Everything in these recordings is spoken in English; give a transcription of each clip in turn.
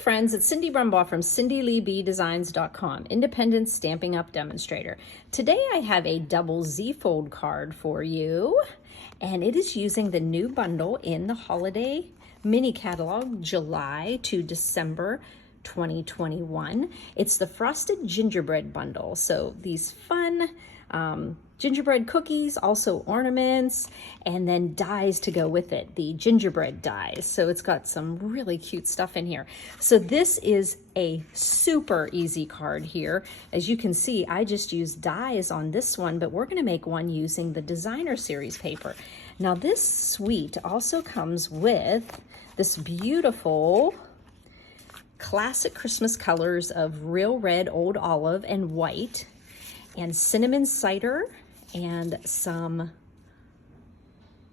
friends, it's Cindy Brumbaugh from CindyLeeBDesigns.com, independent Stampin' Up! Demonstrator. Today I have a double Z-fold card for you, and it is using the new bundle in the holiday mini catalog, July to December 2021. It's the Frosted Gingerbread bundle, so these fun gingerbread cookies, also ornaments, and then dies to go with it, the gingerbread dies. So it's got some really cute stuff in here. So this is a super easy card here. As you can see, I just used dies on this one, but we're gonna make one using the designer series paper. Now this suite also comes with this beautiful classic Christmas colors of real red, old olive, and white, and cinnamon cider, and some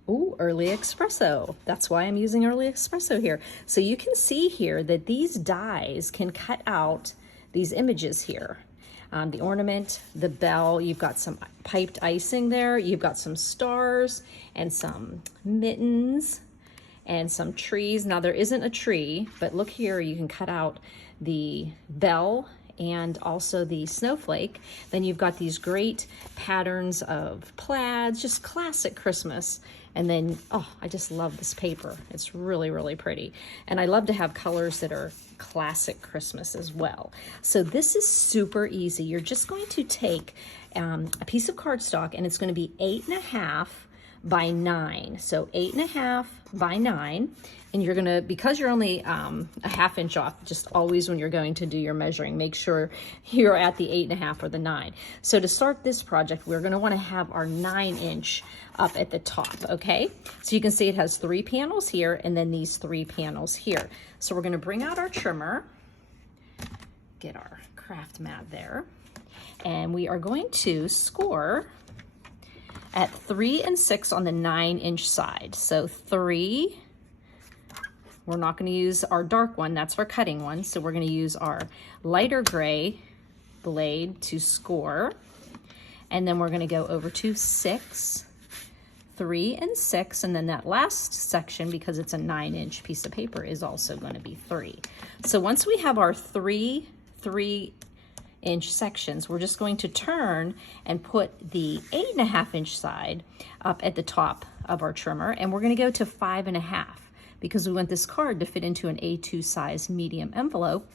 early espresso. That's why I'm using early espresso here. So you can see here that these dies can cut out these images here. The ornament, the bell, you've got some piped icing there, you've got some stars and some mittens and some trees. Now there isn't a tree, but look here, you can cut out the bell and also the snowflake. Then you've got these great patterns of plaids, just classic Christmas. And then, oh, I just love this paper. It's really, really pretty. And I love to have colors that are classic Christmas as well. So this is super easy. You're just going to take a piece of cardstock, and it's going to be 8.5 by 9. So 8.5 by 9. And you're gonna, because you're only a ½ inch off, just always when you're going to do your measuring, make sure you're at the 8.5 or the 9. So to start this project, we're gonna wanna have our 9-inch up at the top, okay? So you can see it has 3 panels here and then these 3 panels here. So we're gonna bring out our trimmer, get our craft mat there, and we are going to score at 3 and 6 on the 9-inch side. So 3, we're not going to use our dark one, that's our cutting one. So we're going to use our lighter gray blade to score. And then we're going to go over to 6, 3 and 6. And then that last section, because it's a 9-inch piece of paper, is also going to be 3. So once we have our 3 3-inch sections, we're just going to turn and put the 8.5-inch side up at the top of our trimmer. And we're going to go to 5.5. because we want this card to fit into an A2 size medium envelope.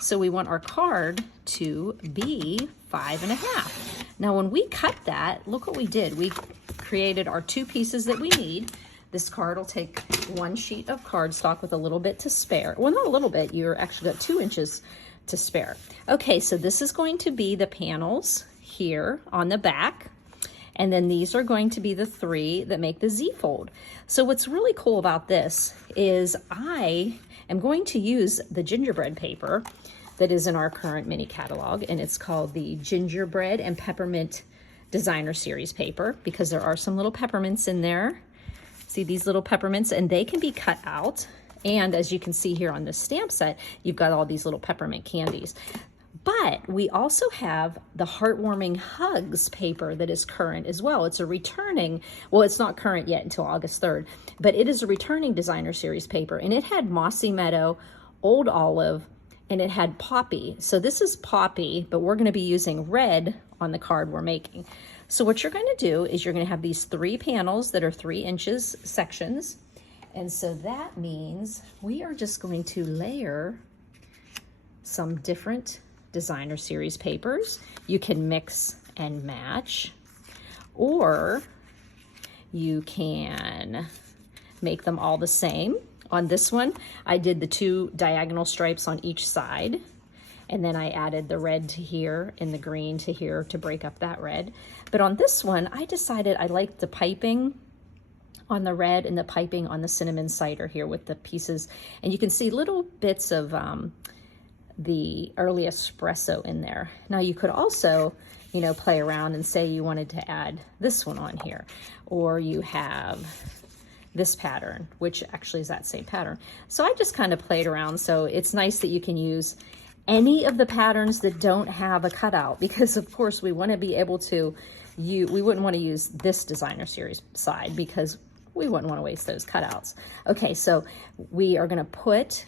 So we want our card to be 5.5. Now when we cut that, look what we did. We created our 2 pieces that we need. This card will take 1 sheet of cardstock with a little bit to spare. Well, not a little bit, you're actually got 2 inches to spare. Okay, so this is going to be the panels here on the back. And then these are going to be the 3 that make the Z-fold. So what's really cool about this is I am going to use the gingerbread paper that is in our current mini catalog, and it's called the Gingerbread and Peppermint Designer Series paper, because there are some little peppermints in there. See these little peppermints, and they can be cut out. And as you can see here on this stamp set, you've got all these little peppermint candies. But we also have the Heartwarming Hugs paper that is current as well. It's a returning, well, it's not current yet until August 3rd, but it is a returning designer series paper, and it had Mossy Meadow, Old Olive, and it had Poppy. So this is Poppy, but we're gonna be using red on the card we're making. So what you're gonna do is you're gonna have these 3 panels that are 3 inches sections. And so that means we are just going to layer some different designer series papers. You can mix and match, or you can make them all the same. On this one, I did the 2 diagonal stripes on each side, and then I added the red to here and the green to here to break up that red. But on this one, I decided I liked the piping on the red and the piping on the cinnamon cider here with the pieces. And you can see little bits of the early espresso in there. Now you could also, you know, play around and say you wanted to add this one on here, or you have this pattern, which actually is that same pattern. So I just kind of played around. So it's nice that you can use any of the patterns that don't have a cutout, because of course we want to be able to, we wouldn't want to use this designer series side because we wouldn't want to waste those cutouts. Okay, so we are going to put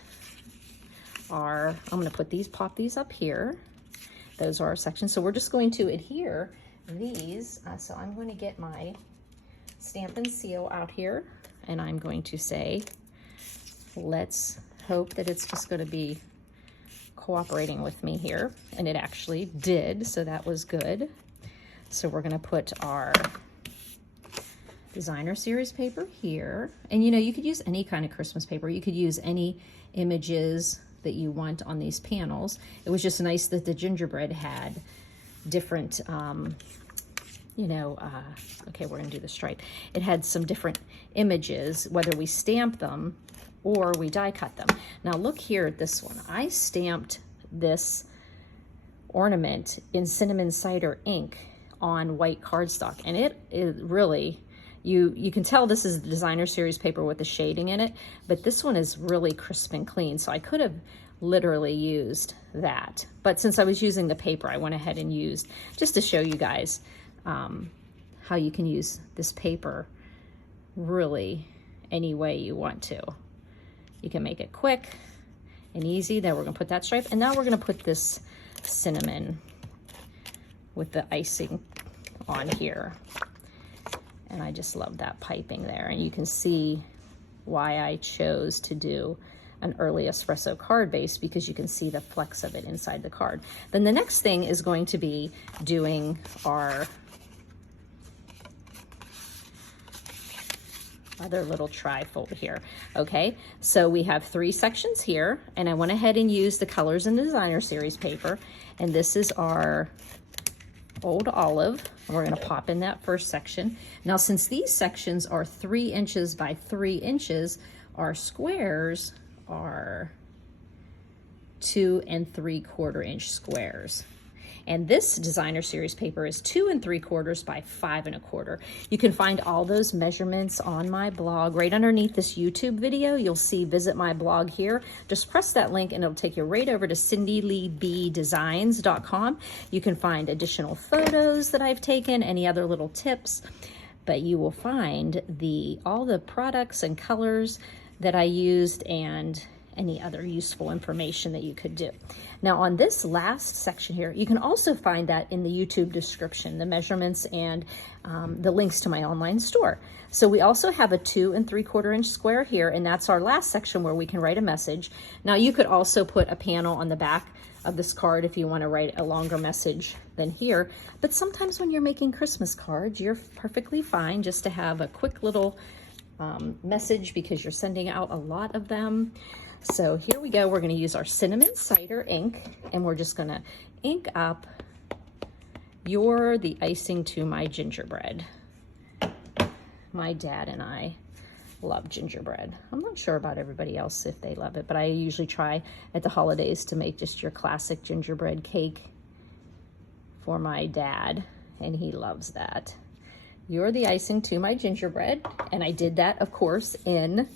I'm gonna put these, pop these up here. Those are our sections. So we're just going to adhere these. So I'm going to get my Stampin' seal out here, and I'm going to say, let's hope that it's just going to be cooperating with me here. And it actually did, so that was good. So we're going to put our designer series paper here. And you know, you could use any kind of Christmas paper. You could use any images that you want on these panels. It was just nice that the gingerbread had different, okay, we're gonna do the stripe. It had some different images, whether we stamp them or we die cut them. Now look here at this one. I stamped this ornament in cinnamon cider ink on white cardstock, and it is really, you can tell this is the designer series paper with the shading in it, but this one is really crisp and clean. So I could have literally used that. But since I was using the paper, I went ahead and used, just to show you guys how you can use this paper really any way you want to. You can make it quick and easy. Then we're gonna put that stripe, and now we're gonna put this cinnamon with the icing on here. And I just love that piping there. And you can see why I chose to do an early espresso card base, because you can see the flex of it inside the card. Then the next thing is going to be doing our other little trifold here. Okay, so we have 3 sections here, and I went ahead and used the colors in the designer series paper. And this is our Old Olive, and we're going to pop in that first section. Now, since these sections are 3 inches by 3 inches, our squares are 2 3/4 inch squares. And this designer series paper is 2 3/4 by 5 1/4. You can find all those measurements on my blog. Right underneath this YouTube video, you'll see visit my blog here. Just press that link and it'll take you right over to cindyleeBdesigns.com. You can find additional photos that I've taken, any other little tips, but you will find all the products and colors that I used and any other useful information that you could do. Now on this last section here, you can also find that in the YouTube description, the measurements and the links to my online store. So we also have a 2 3/4 inch square here, and that's our last section where we can write a message. Now you could also put a panel on the back of this card if you want to write a longer message than here, but sometimes when you're making Christmas cards, you're perfectly fine just to have a quick little message, because you're sending out a lot of them. So here we go. We're going to use our cinnamon cider ink, and we're just going to ink up "You're the icing to my gingerbread." My dad and I love gingerbread. I'm not sure about everybody else if they love it, but I usually try at the holidays to make just your classic gingerbread cake for my dad, and he loves that. "You're the icing to my gingerbread," and I did that, of course, in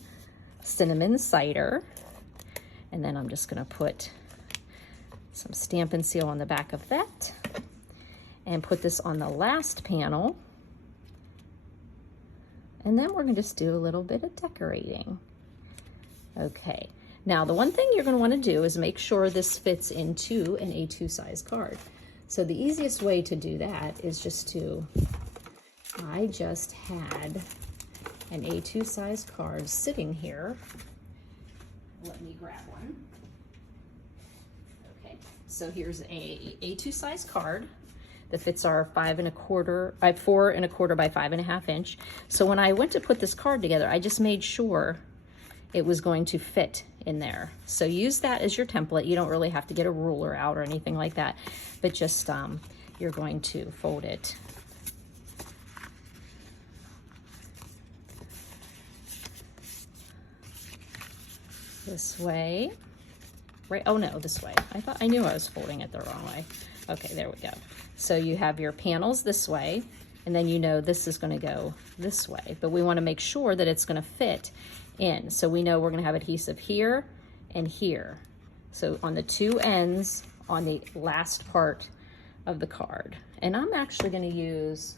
cinnamon cider. And then I'm just gonna put some Stampin' seal on the back of that and put this on the last panel. And then we're gonna just do a little bit of decorating. Okay, now the one thing you're gonna wanna do is make sure this fits into an A2 size card. So the easiest way to do that is I just had an A2 size card sitting here. Let me grab one. Okay, so here's a A2 size card that fits our 4 1/4 by 5.5 inch. So when I went to put this card together, I just made sure it was going to fit in there. So use that as your template. You don't really have to get a ruler out or anything like that, but just you're going to fold it this way, right? Oh no, this way. I knew I was folding it the wrong way. Okay, there we go. So you have your panels this way, and then you know this is going to go this way, but we want to make sure that it's going to fit in. So we know we're going to have adhesive here and here. So on the 2 ends on the last part of the card. And I'm actually going to use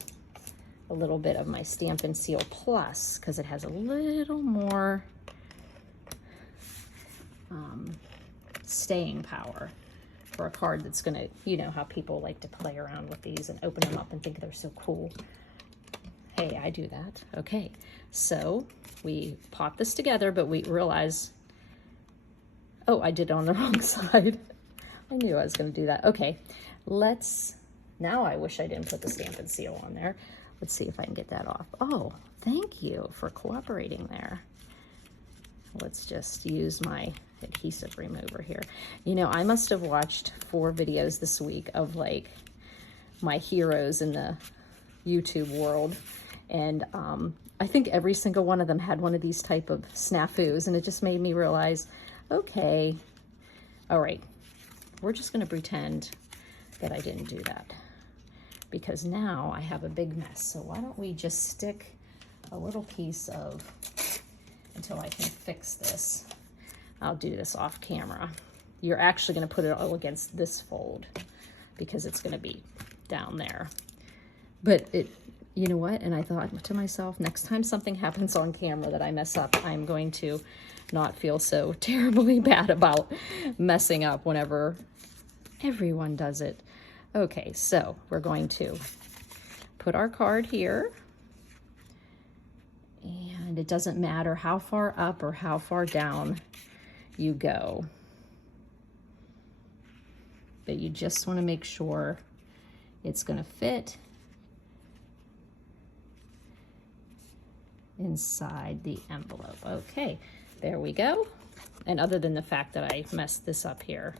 a little bit of my Stampin' Seal Plus because it has a little more staying power for a card that's gonna, you know how people like to play around with these and open them up and think they're so cool. Hey, I do that. Okay, so we pop this together, but we realize, oh, I did it on the wrong side. I knew I was gonna do that. Okay, now I wish I didn't put the Stampin' seal on there. Let's see if I can get that off. Oh, thank you for cooperating there. Let's just use my adhesive remover here. You know, I must have watched 4 videos this week of like my heroes in the YouTube world. And I think every single one of them had one of these type of snafus, and it just made me realize, okay, all right, we're just gonna pretend that I didn't do that, because now I have a big mess. So why don't we just stick a little piece of, until I can fix this. I'll do this off camera. You're actually gonna put it all against this fold because it's gonna be down there. But you know what? And I thought to myself, next time something happens on camera that I mess up, I'm going to not feel so terribly bad about messing up whenever everyone does it. Okay, so we're going to put our card here. And it doesn't matter how far up or how far down you go, but you just want to make sure it's going to fit inside the envelope. Okay, there we go. And other than the fact that I messed this up here,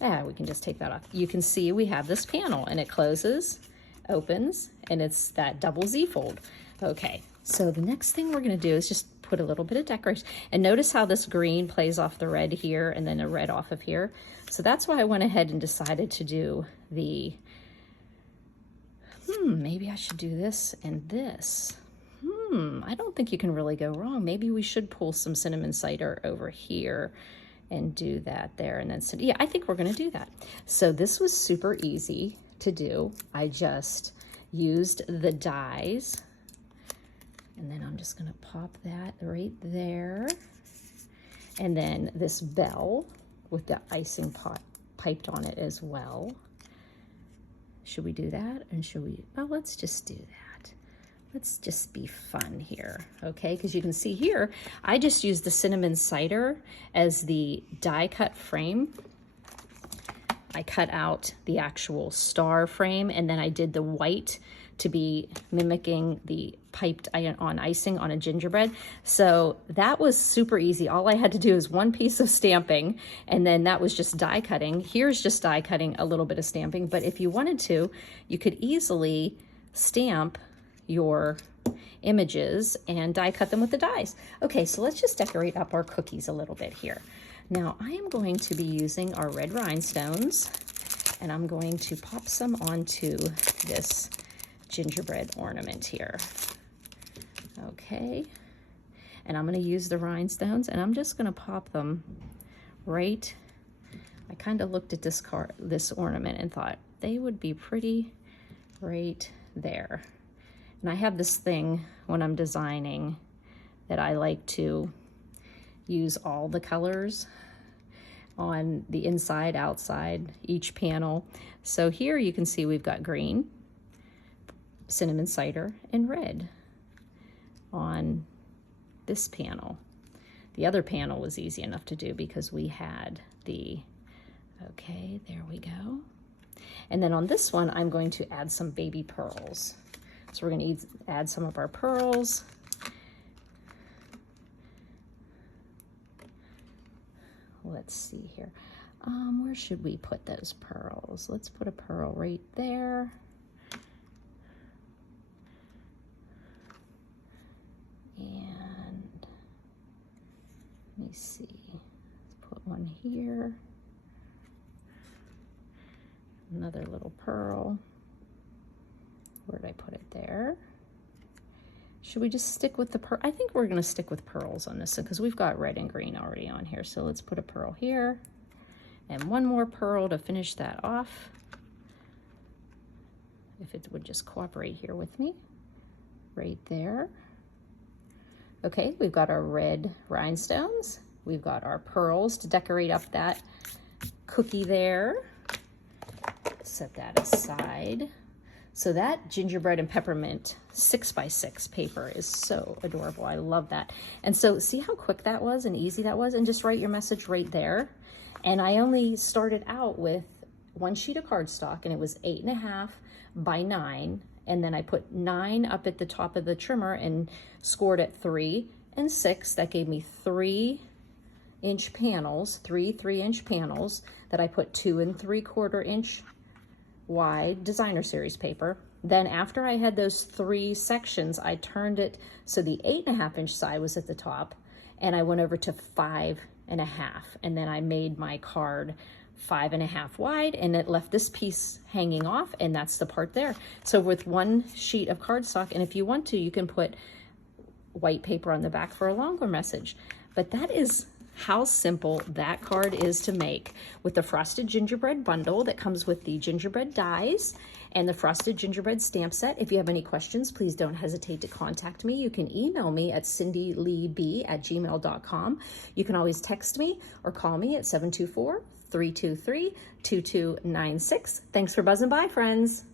we can just take that off. You can see we have this panel, and it closes, opens, and it's that double Z fold. Okay, so the next thing we're gonna do is just put a little bit of decoration. And notice how this green plays off the red here and then a red off of here. So that's why I went ahead and decided to do the, maybe I should do this and this. I don't think you can really go wrong. Maybe we should pull some cinnamon cider over here and do that there. And then, yeah, I think we're gonna do that. So this was super easy to do. I just used the dies. And then I'm just gonna pop that right there. And then this bell with the icing pot piped on it as well. Should we do that? And should we, oh, let's just do that. Let's just be fun here, okay? Because you can see here, I just used the cinnamon cider as the die cut frame. I cut out the actual star frame, and then I did the white to be mimicking the piped on icing on a gingerbread. So that was super easy. All I had to do is one piece of stamping, and then that was just die cutting. Here's just die cutting, a little bit of stamping, but if you wanted to, you could easily stamp your images and die cut them with the dies. Okay, so let's just decorate up our cookies a little bit here. Now I am going to be using our red rhinestones, and I'm going to pop some onto this gingerbread ornament here. Okay, and I'm going to use the rhinestones, and I'm just going to pop them right. I kind of looked at this ornament and thought they would be pretty right there. And I have this thing when I'm designing that I like to use all the colors on the inside, outside, each panel. So here you can see we've got green, cinnamon cider, and red on this panel. The other panel was easy enough to do because we had the, okay, there we go. And then on this one, I'm going to add some baby pearls. So we're going to add some of our pearls. Let's see here. Where should we put those pearls? Let's put a pearl right there. And let me see. Let's put one here. Another little pearl. Where did I put it there? Should we just stick with the pearl? I think we're gonna stick with pearls on this because we've got red and green already on here. So let's put a pearl here and one more pearl to finish that off. If it would just cooperate here with me, right there. Okay, we've got our red rhinestones We've got our pearls to decorate up that cookie there. Set that aside. So that gingerbread and peppermint 6x6 paper is so adorable. I love that. And so see how quick that was and easy that was? And just write your message right there. And I only started out with one sheet of cardstock, and it was 8.5 by 9. And then I put 9 up at the top of the trimmer and scored at 3 and 6. That gave me 3-inch panels, three 3-inch panels that I put 2 3/4 inch wide designer series paper. Then after I had those 3 sections, I turned it so the 8.5-inch side was at the top, and I went over to 5.5, and then I made my card 5.5 wide, and it left this piece hanging off, and that's the part there. So with one sheet of cardstock, and if you want to, you can put white paper on the back for a longer message. But that is how simple that card is to make with the frosted gingerbread bundle that comes with the gingerbread dies and the frosted gingerbread stamp set. If you have any questions, please don't hesitate to contact me. You can email me at cindyleeb@gmail.com. You can always text me or call me at 724-323-2296. Thanks for buzzing by, friends.